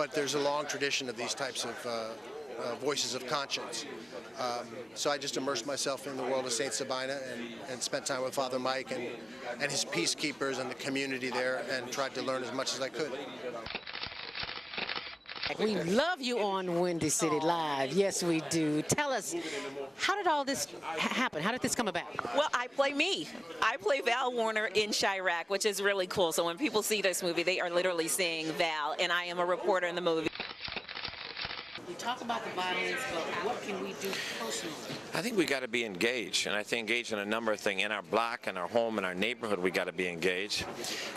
but there's a long tradition of these types of voices of conscience. So I just immersed myself in the world of St. Sabina and spent time with Father Mike and his peacekeepers and the community there, and tried to learn as much as I could. We love you on Windy City Live. Yes, we do. Tell us, how did all this happen? How did this come about? Well, I play me. I play Val Warner in Chirac, which is really cool. So when people see this movie, they are literally seeing Val, and I am a reporter in the movie. We talk about the violence, but what can we do personally? I think we got to be engaged, and I think engaged in a number of things. In our block, in our home, in our neighborhood, we got to be engaged.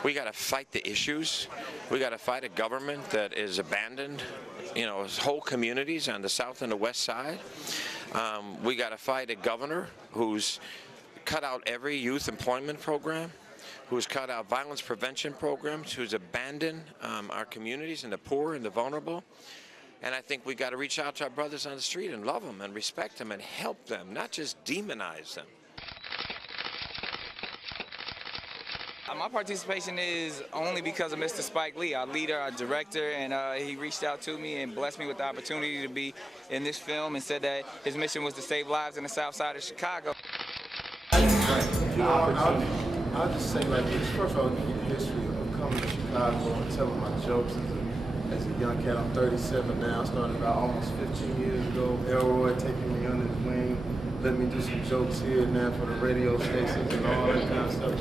We got to fight the issues. We got to fight a government that is abandoned, you know, whole communities on the south and the west side. We got to fight a governor who's cut out every youth employment program, who's cut out violence prevention programs, who's abandoned our communities and the poor and the vulnerable. And I think we got to reach out to our brothers on the street and love them and respect them and help them, not just demonize them. My participation is only because of Mr. Spike Lee, our leader, our director, and he reached out to me and blessed me with the opportunity to be in this film and said that his mission was to save lives in the south side of Chicago. I'll just say like this. First of all, give you the history of coming to Chicago and telling my jokes as a young cat. I'm 37 now. Started about almost 15 years ago. Elroy taking me under his wing, let me do some jokes here and there for the radio stations and all that kind of stuff.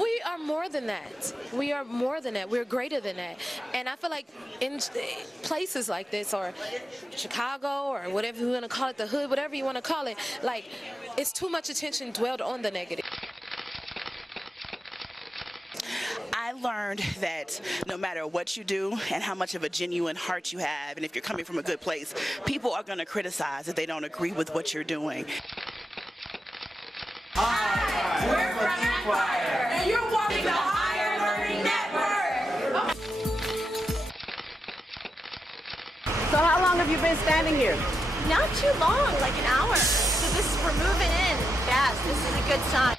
We are more than that. We are more than that. We're greater than that. And I feel like in places like this, or Chicago, or whatever you want to call it, the hood, whatever you want to call it, like, it's too much attention dwelled on the negative. I learned that no matter what you do and how much of a genuine heart you have, and if you're coming from a good place, people are going to criticize if they don't agree with what you're doing. Hi, we're from Empire, and you're watching the Higher Learning Network. So how long have you been standing here? Not too long, like an hour. So we're moving in fast. This is a good sign.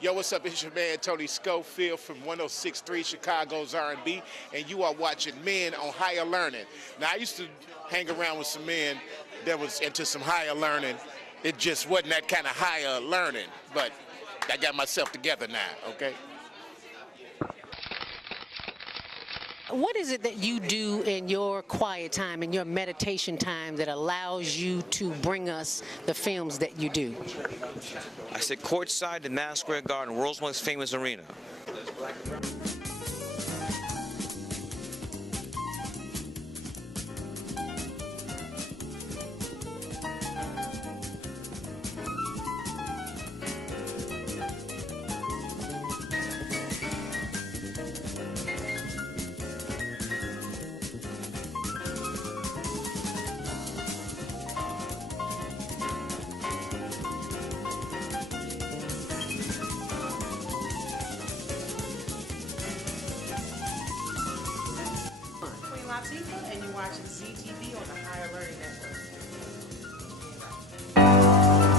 Yo, what's up? It's your man, Tony Schofield from 106.3 Chicago's R&B, and you are watching Men on Higher Learning. Now, I used to hang around with some men that was into some higher learning. It just wasn't that kind of higher learning, but I got myself together now, okay? What is it that you do in your quiet time, in your meditation time, that allows you to bring us the films that you do? I sit courtside in Madison Square Garden, world's most famous arena. And you're watching ZTV on the Higher Learning Network.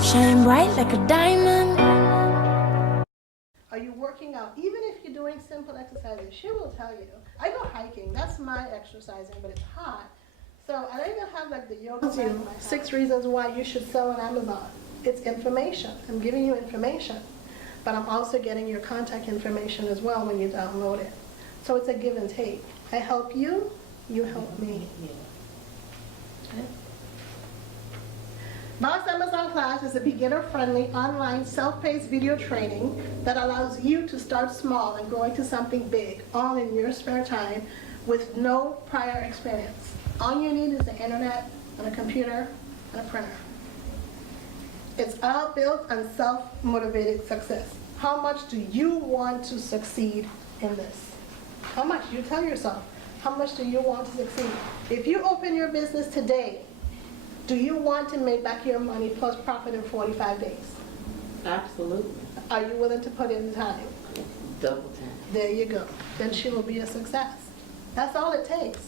Shine bright like a diamond. Are you working out? Even if you're doing simple exercises, she will tell you. I go hiking. That's my exercising, but it's hot. So I don't even have like the yoga. 6 reasons why you should sell on Amazon. It's information. I'm giving you information, but I'm also getting your contact information as well when you download it. So it's a give and take. I help you. You help me. Okay. Boss Amazon Class is a beginner-friendly online self-paced video training that allows you to start small and grow into something big, all in your spare time with no prior experience. All you need is the internet and a computer and a printer. It's all built on self-motivated success. How much do you want to succeed in this? How much? You tell yourself. How much do you want to succeed? If you open your business today, do you want to make back your money plus profit in 45 days? Absolutely. Are you willing to put in time? Double time. There you go. Then she will be a success. That's all it takes.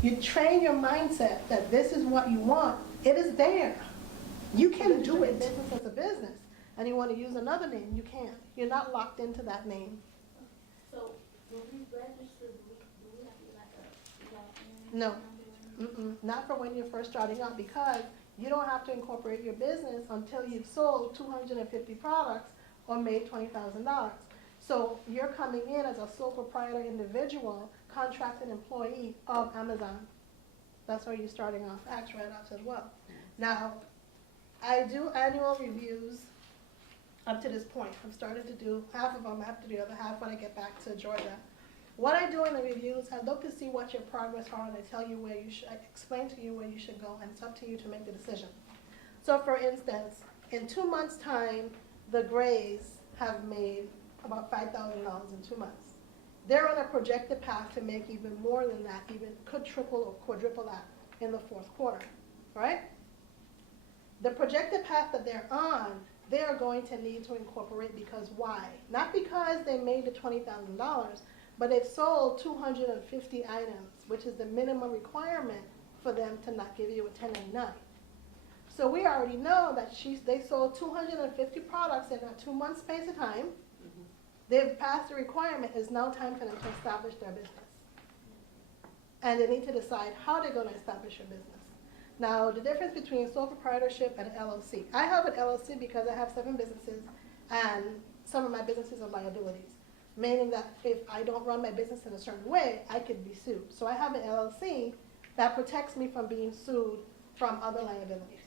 You train your mindset that this is what you want. It is there. You can do it. Business as a business, and you want to use another name, you can. You're not locked into that name. So No, not for when you're first starting out, because you don't have to incorporate your business until you've sold 250 products or made $20,000. So you're coming in as a sole proprietor individual, contracted employee of Amazon. That's where you're starting off, tax write-offs as well. Now, I do annual reviews up to this point. I'm starting to do half of them. I have to do the other half when I get back to Georgia. What I do in the reviews, I look to see what your progress are, and I tell you where you should, I explain to you where you should go, and it's up to you to make the decision. So for instance, in 2 months' time, the Grays have made about $5,000 in 2 months. They're on a projected path to make even more than that, even could triple or quadruple that in the fourth quarter, right? The projected path that they're on, they are going to need to incorporate, because why? Not because they made the $20,000, but they've sold 250 items, which is the minimum requirement for them to not give you a 1099. So we already know that they sold 250 products in a 2 month space of time. They've passed the requirement. It's now time for them to establish their business. And they need to decide how they're going to establish your business. Now, the difference between sole proprietorship and LLC. I have an LLC because I have 7 businesses, and some of my businesses are liabilities, meaning that if I don't run my business in a certain way, I could be sued. So I have an LLC that protects me from being sued from other liabilities.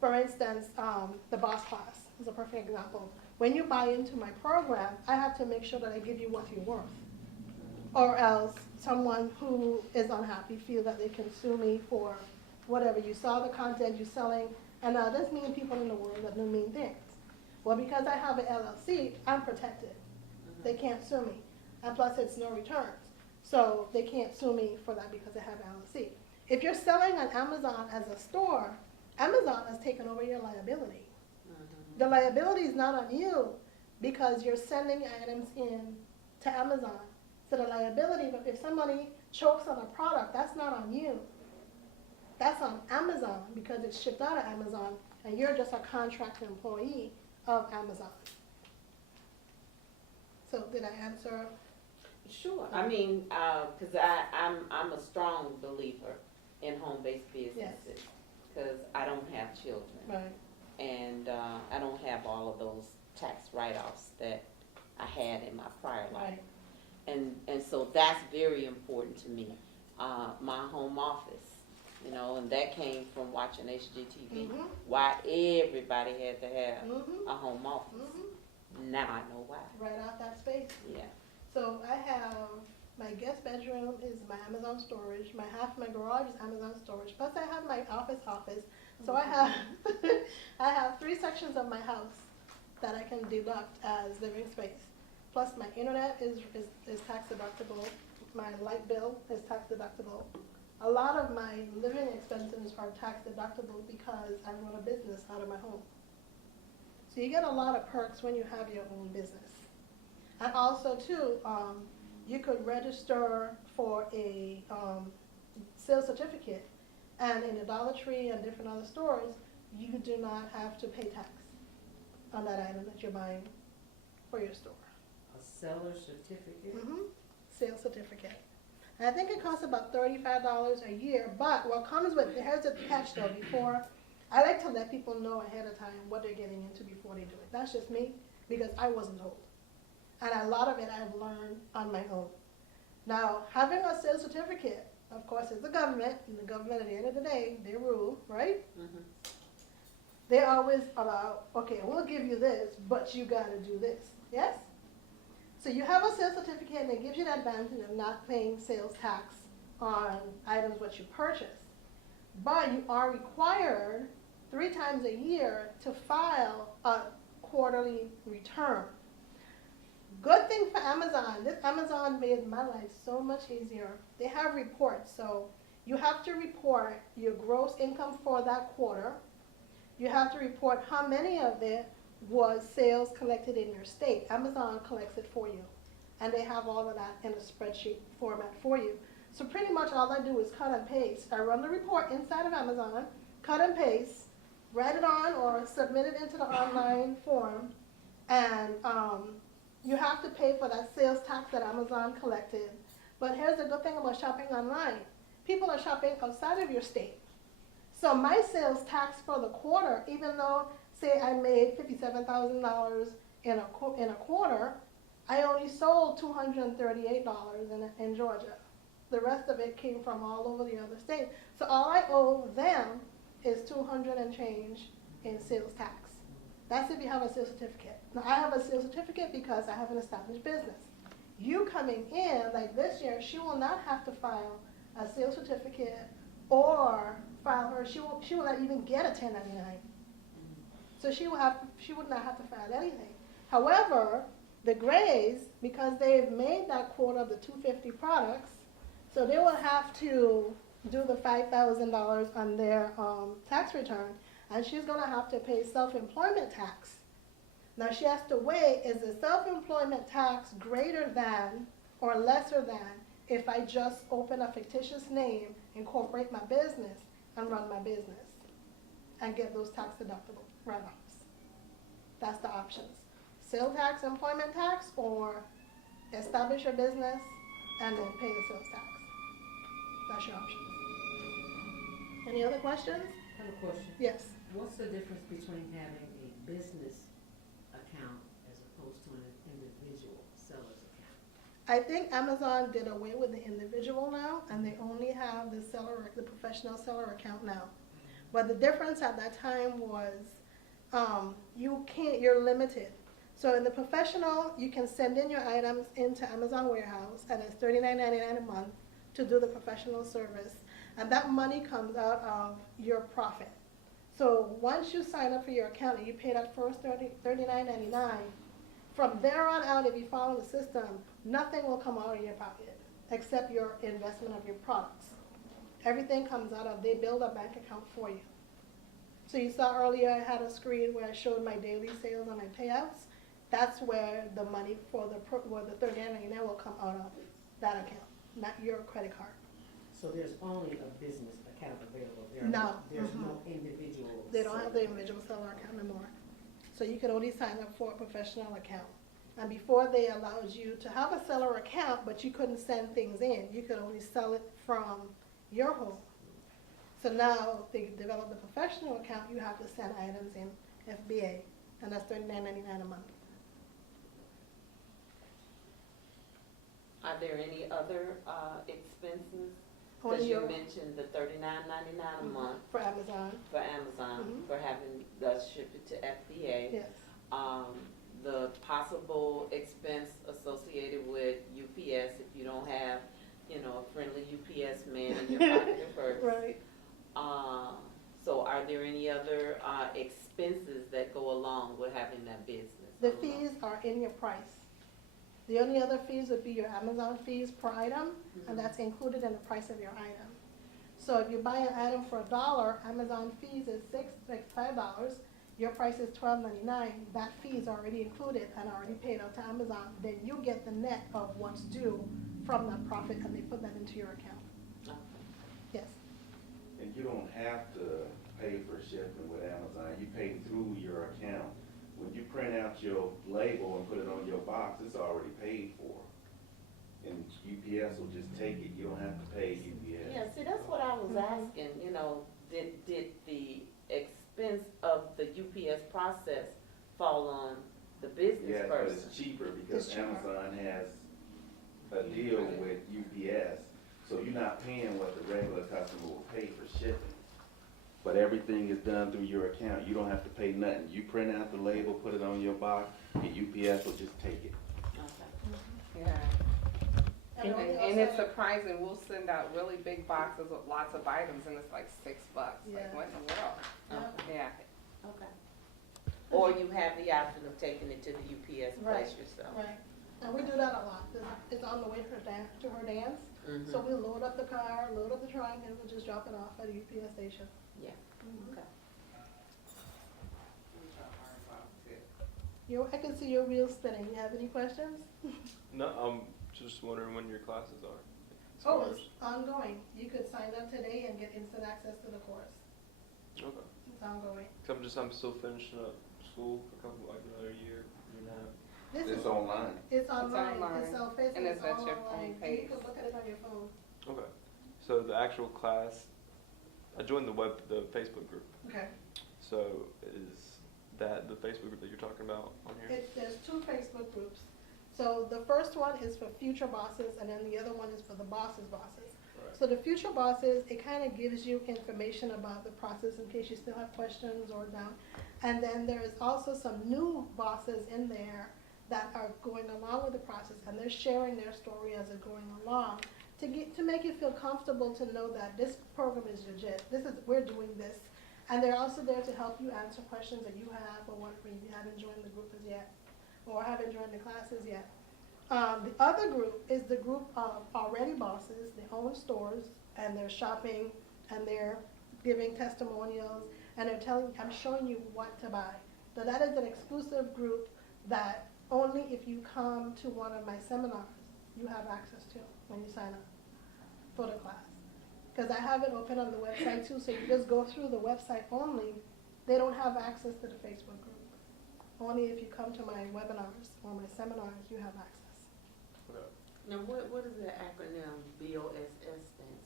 For instance, the Boss Class is a perfect example. When you buy into my program, I have to make sure that I give you what you're worth. Or else someone who is unhappy feels that they can sue me for whatever. You saw the content you're selling, and there's mean people in the world that do mean things. Well, because I have an LLC, I'm protected. They can't sue me. And plus, it's no returns. So they can't sue me for that because I have an LLC. If you're selling on Amazon as a store, Amazon has taken over your liability. The liability is not on you because you're sending items in to Amazon. So the liability, but if somebody chokes on a product, that's not on you. That's on Amazon because it's shipped out of Amazon, and you're just a contracted employee of Amazon. So did I answer? Sure. I mean, because I'm a strong believer in home-based businesses because I don't have children. Right. And I don't have all of those tax write-offs that I had in my prior life. Right. And so that's very important to me. My home office, you know, and that came from watching HGTV. Why everybody had to have a home office. Now I know why. Right out that space. Yeah. So I have my guest bedroom is my Amazon storage. Half my garage is Amazon storage. Plus I have my office. So I have I have 3 sections of my house that I can deduct as living space. Plus my internet is tax deductible. My light bill is tax deductible. A lot of my living expenses are tax deductible because I run a business out of my home. So you get a lot of perks when you have your own business. And also too, you could register for a sales certificate, and in the Dollar Tree and different other stores, you do not have to pay tax on that item that you're buying for your store. A seller certificate? Sales certificate. And I think it costs about $35 a year, but what comes with it, here's the catch though, I like to let people know ahead of time what they're getting into before they do it. That's just me, because I wasn't told. And a lot of it I've learned on my own. Now, having a sales certificate, of course, is the government, and the government at the end of the day, they rule, right? They always allow, okay, we'll give you this, but you gotta do this, yes? So you have a sales certificate, and it gives you the advantage of not paying sales tax on items what you purchase. But you are required 3 times a year to file a quarterly return. Good thing for Amazon. This Amazon made my life so much easier. They have reports, so you have to report your gross income for that quarter. You have to report how many of it was sales collected in your state. Amazon collects it for you, and they have all of that in a spreadsheet format for you. So pretty much all I do is cut and paste. I run the report inside of Amazon, cut and paste, write it on or submit it into the online form, and You have to pay for that sales tax that Amazon collected. But here's the good thing about shopping online. People are shopping outside of your state. So my sales tax for the quarter, even though, say I made $57,000 in a quarter, I only sold $238 in Georgia. The rest of it came from all over the other states. So all I owe them is 200 and change in sales tax. That's if you have a sales certificate. Now I have a sales certificate because I have an established business. You coming in, like this year, she will not have to file a sales certificate or file her, she will not even get a 1099. So she would not have to file anything. However, the Grays, because they've made that quota of the 250 products, so they will have to do the $5,000 on their tax return, and she's going to have to pay self-employment tax. Now she has to weigh, is the self-employment tax greater than or lesser than if I just open a fictitious name, incorporate my business, and run my business, and get those tax deductible runoffs. That's the options. Sales tax, employment tax, or establish your business and then pay the sales tax. That's your options. Any other questions? I have a question. Yes. What's the difference between having a business account as opposed to an individual seller's account? I think Amazon did away with the individual now, and they only have the professional seller account now. But the difference at that time was you're limited. So in the professional, you can send in your items into Amazon warehouse, and it's $39.99 a month to do the professional service. And that money comes out of your profit. So once you sign up for your account and you pay that first $39.99, from there on out, if you follow the system, nothing will come out of your pocket except your investment of your products. Everything comes out of, they build a bank account for you. So you saw earlier I had a screen where I showed my daily sales and my payouts. That's where the money for the $39.99 will come out of that account, not your credit card. So there's only a business account available. There's no individual. They don't have the individual seller account anymore. So you can only sign up for a professional account. And before they allowed you to have a seller account, but you couldn't send things in. You could only sell it from your home. So now they developed the professional account, you have to send items in FBA, and that's $39.99 a month. Are there any other expenses? Only Because you your- mentioned the $39.99 a month For Amazon. for Amazon, Mhm. for having us ship it to FBA. Yes. The possible expense associated with UPS if you don't have, a friendly UPS man in your pocket at first. Right. So are there any other expenses that go along with having that business? The fees are in your price. The only other fees would be your Amazon fees per item, and that's included in the price of your item. So if you buy an item for $1, Amazon fees is $5. Your price is $12.99. That fee is already included and already paid out to Amazon. Then you get the net of what's due from that profit, and they put that into your account. Yes. And you don't have to pay for shipping with Amazon. You pay through your account. When you print out your label and put it on your box, it's already paid for. And UPS will just take it. You don't have to pay UPS. Yeah, see, that's what I was asking, did the expense of the UPS process fall on the business Yeah, but person? it's cheaper because It's cheaper. Amazon has a deal with UPS. So you're not paying what the regular customer will pay for shipping. But everything is done through your account. You don't have to pay nothing. You print out the label, put it on your box, and UPS will just take it. Yeah. And it's surprising, we'll send out really big boxes with lots of items and it's like $6. Yeah. Like, what in the world? Yeah. Okay. Or you have the option of taking it to the UPS place yourself. Right. And we do that a lot. It's on the way to her dance. Mhm. So we load up the car, load up the trunk, and we'll just drop it off at a UPS station. Yeah. Okay. I can see your wheels spinning. You have any questions? No, I'm just wondering when your classes are. as Oh, far it's ongoing. You could sign up today and get instant access to the course. Okay. It's ongoing. I'm still finishing up school for a couple, like another year and a half. It's online. It's online. online. It's self-paced. And it's at your all phone online. page. You can look at it on your phone. Okay. So the actual class, I joined the Facebook group. Okay. So is that the Facebook group that you're talking about on here? There's 2 Facebook groups. So the first one is for future bosses, and then the other one is for the bosses' bosses. Right. So the future bosses, it kind of gives you information about the process in case you still have questions or doubt. And then there is also some new bosses in there that are going along with the process, and they're sharing their story as they're going along to make you feel comfortable to know that this program is legit. We're doing this. And they're also there to help you answer questions that you have or whatever if you haven't joined the group as yet or haven't joined the classes yet. The other group is the group of already bosses. They own stores and they're shopping and they're giving testimonials and I'm showing you what to buy. So that is an exclusive group that only if you come to one of my seminars you have access to when you sign up for the class. Because I have it open on the website too, so you just go through the website only. They don't have access to the Facebook group. Only if you come to my webinars or my seminars, you have access. Okay. Now, what does the acronym BOSS stand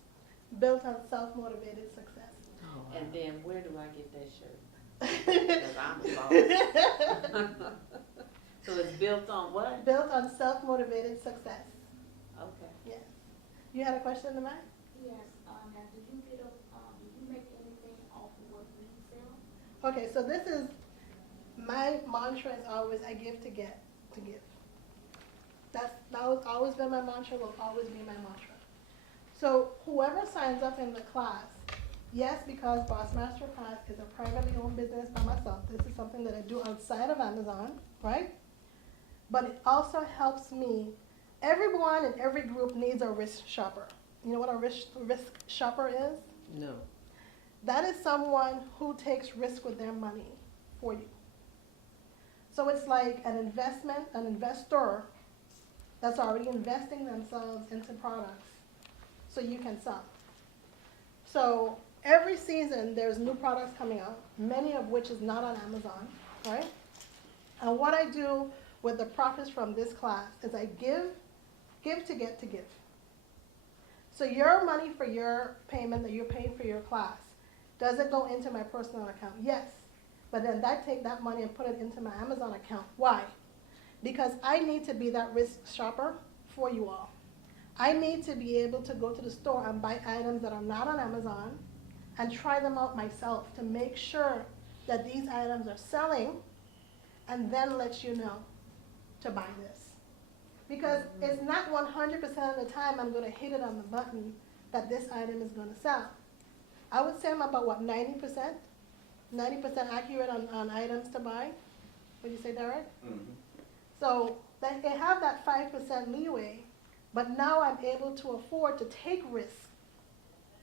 for? Built on self-motivated success. Oh, and then where do I get that shirt? Because I'm a boss. So it's built on what? Built on self-motivated success. Okay. Yes. You had a question in mind? Yes. Now, do you make anything off of what you sell? Okay, so this is my mantra is always I give to get to give. That has always been my mantra, will always be my mantra. So whoever signs up in the class, yes, because Boss Master Class is a privately owned business by myself. This is something that I do outside of Amazon, right? But it also helps me. Everyone in every group needs a risk shopper. You know what a risk shopper is? No. That is someone who takes risk with their money for you. So it's like an investor that's already investing themselves into products so you can sell. So every season there's new products coming out, many of which is not on Amazon, right? And what I do with the profits from this class is I give to get to give. So your money for your payment that you're paying for your class, does it go into my personal account? Yes. But then I take that money and put it into my Amazon account. Why? Because I need to be that risk shopper for you all. I need to be able to go to the store and buy items that are not on Amazon and try them out myself to make sure that these items are selling and then let you know to buy this. Because it's not 100% of the time I'm going to hit it on the button that this item is going to sell. I would say I'm about, what, 90%? 90% accurate on items to buy? Would you say, Derek? Mm-hmm. So they have that 5% leeway, but now I'm able to afford to take risks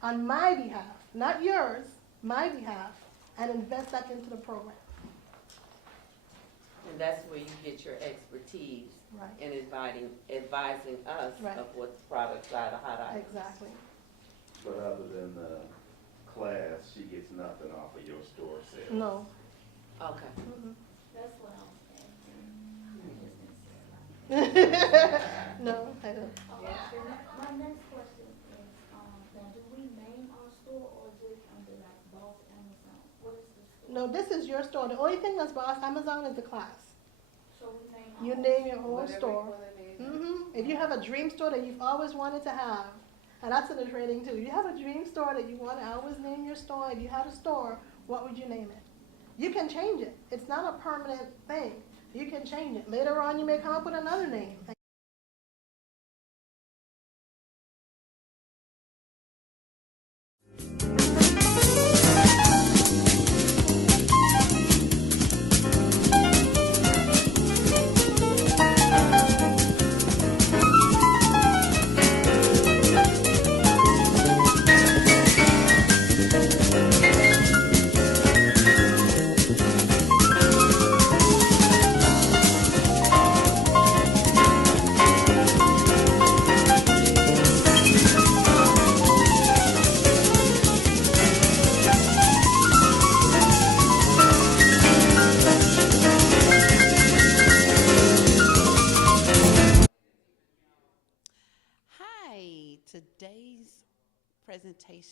on my behalf, not yours, my behalf, and invest that into the program. And that's where you get your expertise Right. in advising us Right. of what products are the hot items. Exactly. But other than the class, she gets nothing off of your store sales. No. Okay. That's what I was asking. No, I don't. My next question is, now do we name our store or is it under like Boss Amazon? What is the store? No, this is your store. The only thing that's Boss Amazon is the class. So we name our You own name your own Whatever store. you wanna name it. If you have a dream store that you've always wanted to have, and that's in the training too. If you have a dream store that you want to always name your store, if you had a store, what would you name it? You can change it. It's not a permanent thing. You can change it. Later on, you may come up with another name.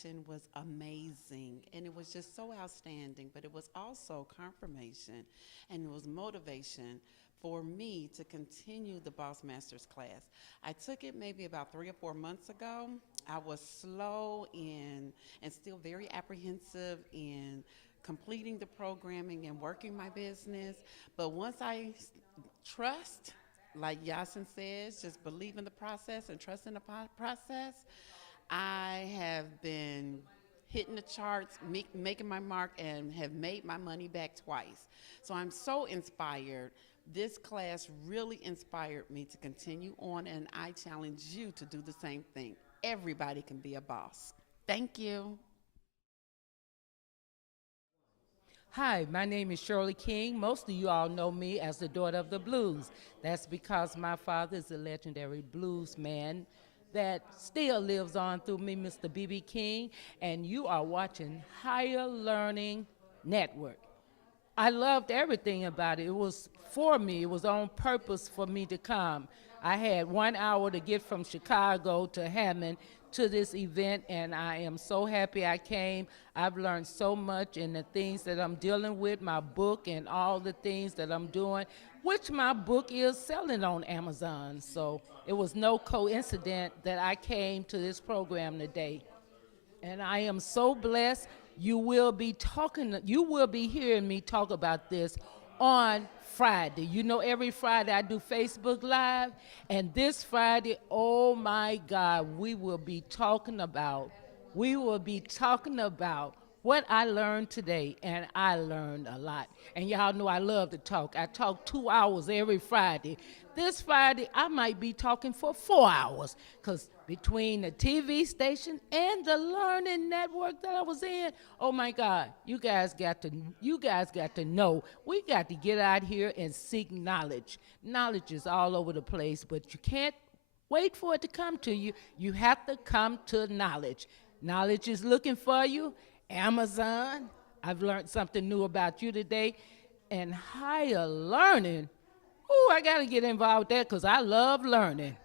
presentation was amazing, and it was just so outstanding, but it was also confirmation and it was motivation for me to continue the Boss Masters class. I took it maybe about 3 or 4 months ago. I was slow in and still very apprehensive in completing the programming and working my business, but once I trust, like Yasin says, just believe in the process and trust in the process, I have been hitting the charts, making my mark, and have made my money back twice. So I'm so inspired. This class really inspired me to continue on, and I challenge you to do the same thing. Everybody can be a boss. Thank you. Hi, my name is Shirley King. Most of you all know me as the Daughter of the Blues. That's because my father is a legendary blues man that still lives on through me, Mr. B.B. King, and you are watching Higher Learning Network. I loved everything about it. It was for me. It was on purpose for me to come. I had 1 hour to get from Chicago to Hammond to this event, and I am so happy I came. I've learned so much in the things that I'm dealing with, my book and all the things that I'm doing, which my book is selling on Amazon. So it was no coincidence that I came to this program today. And I am so blessed. You will be hearing me talk about this on Friday. You know, every Friday I do Facebook Live, and this Friday, oh my God, we will be talking about what I learned today, and I learned a lot. And y'all know I love to talk. I talk 2 hours every Friday. This Friday, I might be talking for 4 hours, because between the TV station and the learning network that I was in, oh my God, you guys got to know. We got to get out here and seek knowledge. Knowledge is all over the place, but you can't wait for it to come to you. You have to come to knowledge. Knowledge is looking for you. Amazon, I've learned something new about you today. And Higher Learning, oh, I got to get involved with that because I love learning.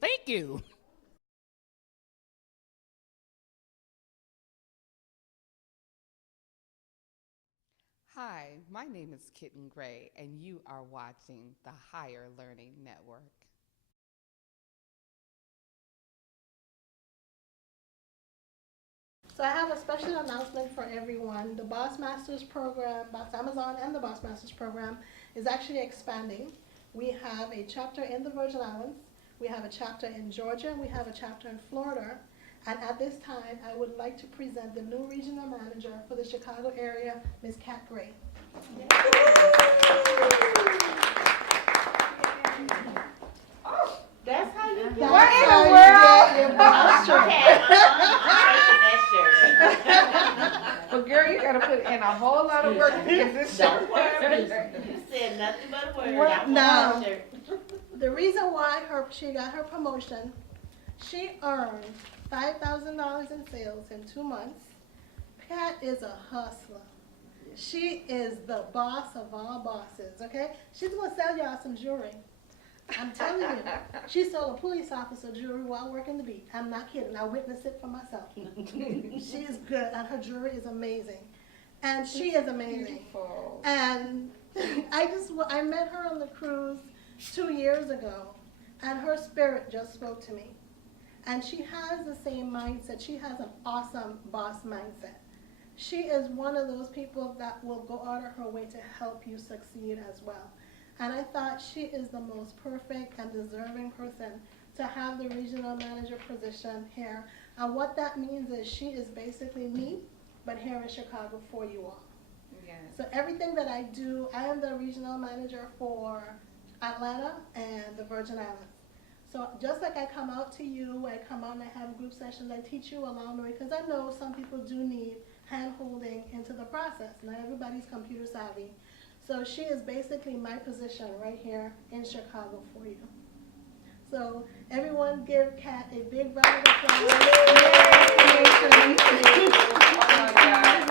Thank you. Hi, my name is Kitten Gray, and you are watching the Higher Learning Network. So I have a special announcement for everyone. The Boss Masters program, Boss Amazon and the Boss Masters program is actually expanding. We have a chapter in the Virgin Islands, we have a chapter in Georgia, and we have a chapter in Florida. And at this time, I would like to present the new regional manager for the Chicago area, Ms. Kat Gray. Oh, that's how you do it. What in the world? But girl, you gotta put in a whole lot of work to get this shirt. Don't worry. You said nothing but a word. Now, the reason why she got her promotion, she earned $5,000 in sales in 2 months. Kat is a hustler. She is the boss of all bosses, okay? She's gonna sell y'all some jewelry. I'm telling you. She sold a police officer jewelry while working the beat. I'm not kidding. I witnessed it for myself. She is good, and her jewelry is amazing. And she is amazing. Beautiful. And I met her on the cruise 2 years ago, and her spirit just spoke to me. And she has the same mindset. She has an awesome boss mindset. She is one of those people that will go out of her way to help you succeed as well. And I thought she is the most perfect and deserving person to have the regional manager position here. And what that means is she is basically me, but here in Chicago for you all. Yes. So everything that I do, I am the regional manager for Atlanta and the Virgin Islands. So just like I come out to you, I come out and I have group sessions, I teach you along the way, because I know some people do need hand-holding into the process. Not everybody's computer savvy. So she is basically my position right here in Chicago for you. So everyone give Kat a big round of applause. Oh my God.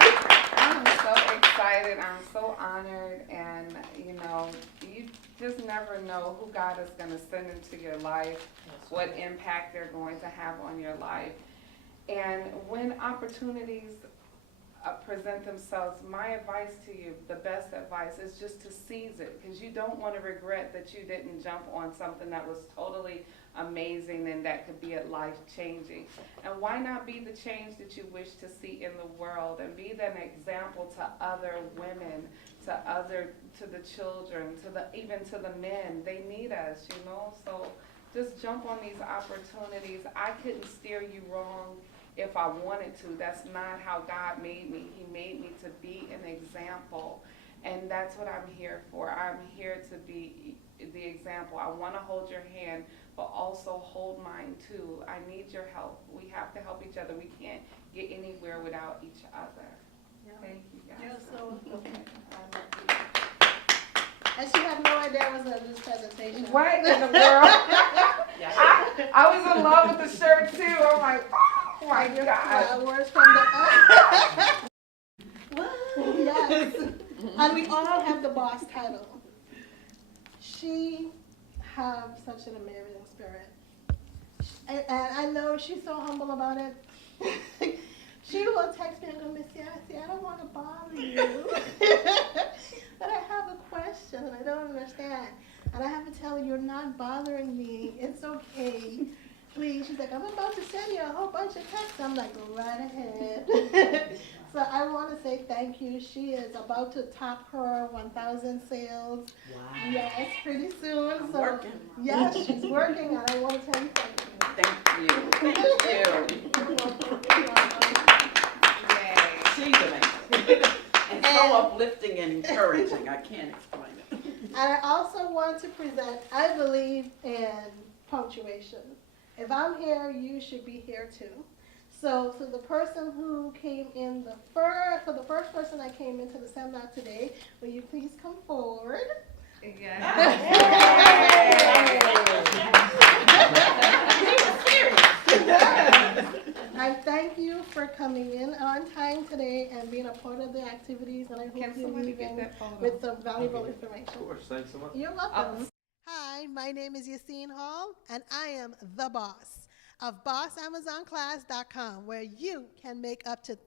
I'm so excited. I'm so honored. And, you know, you just never know who God is going to send into your life, what impact they're going to have on your life. And when opportunities present themselves, my advice to you, the best advice, is just to seize it, because you don't want to regret that you didn't jump on something that was totally amazing and that could be life-changing. And why not be the change that you wish to see in the world, and be an example to other women, to the children, even to the men. They need us, you know. So just jump on these opportunities. I couldn't steer you wrong if I wanted to. That's not how God made me. He made me to be an example, and that's what I'm here for. I'm here to be the example. I want to hold your hand, but also hold mine too. I need your help. We have to help each other. We can't get anywhere without each other. Yeah. Thank you, guys. You're so okay. And she had no idea I was going to do this presentation. What in the world? I was in love with the shirt too. I'm like, oh my God. Words from the What? Yes. And we all have the boss title. She has such an amazing spirit. And I know she's so humble about it. She will text me and go, Miss Yassi, I don't want to bother you. But I have a question and I don't understand. And I have to tell her, you're not bothering me. It's okay. Please. She's like, I'm about to send you a whole bunch of texts. I'm like, go right ahead. So I want to say thank you. She is about to top her 1,000 sales. Wow. Yes, pretty soon. So working. Yes, she's working, and I want to tell you thank you. Thank you. She's amazing. And so uplifting and encouraging. I can't explain it. And I also want to present, I believe in punctuation. If I'm here, you should be here too. So the person who came in for the first person that came into the seminar today, will you please come forward? Yes. I thank you for coming in on time today and being a part of the activities, and I hope you leave in with some valuable information. Of course, thanks so much. You're welcome. Hi, my name is Yassine Hall, and I am the boss of BossAmazonClass.com, where you can make up to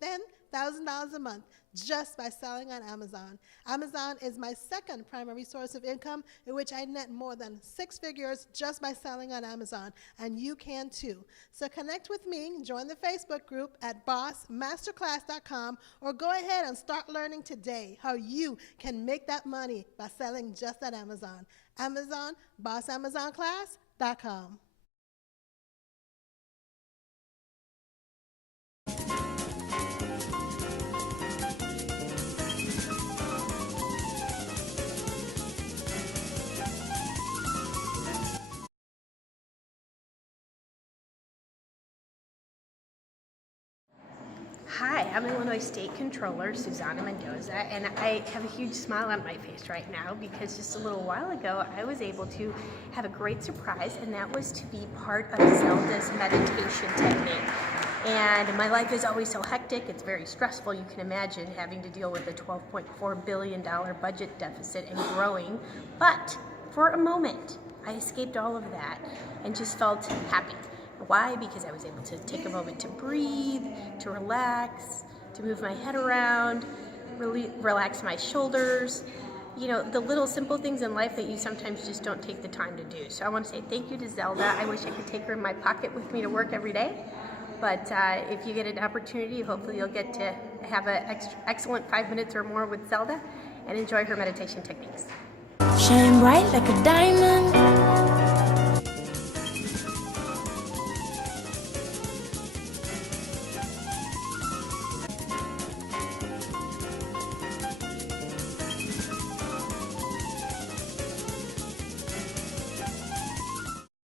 $10,000 a month just by selling on Amazon. Amazon is my second primary source of income, in which I net more than 6 figures just by selling on Amazon, and you can too. So connect with me, join the Facebook group at BossMasterClass.com, or go ahead and start learning today how you can make that money by selling just at Amazon. Amazon, BossAmazonClass.com. Hi, I'm Illinois State Controller Susana Mendoza, and I have a huge smile on my face right now because just a little while ago I was able to have a great surprise, and that was to be part of Zelda's meditation technique. And my life is always so hectic, it's very stressful. You can imagine having to deal with a $12.4 billion budget deficit and growing. But for a moment, I escaped all of that and just felt happy. Why? Because I was able to take a moment to breathe, to relax, to move my head around, really relax my shoulders. You know, the little simple things in life that you sometimes just don't take the time to do. So I want to say thank you to Zelda. I wish I could take her in my pocket with me to work every day. But if you get an opportunity, hopefully you'll get to have an excellent 5 minutes or more with Zelda and enjoy her meditation techniques. Shine bright like a diamond.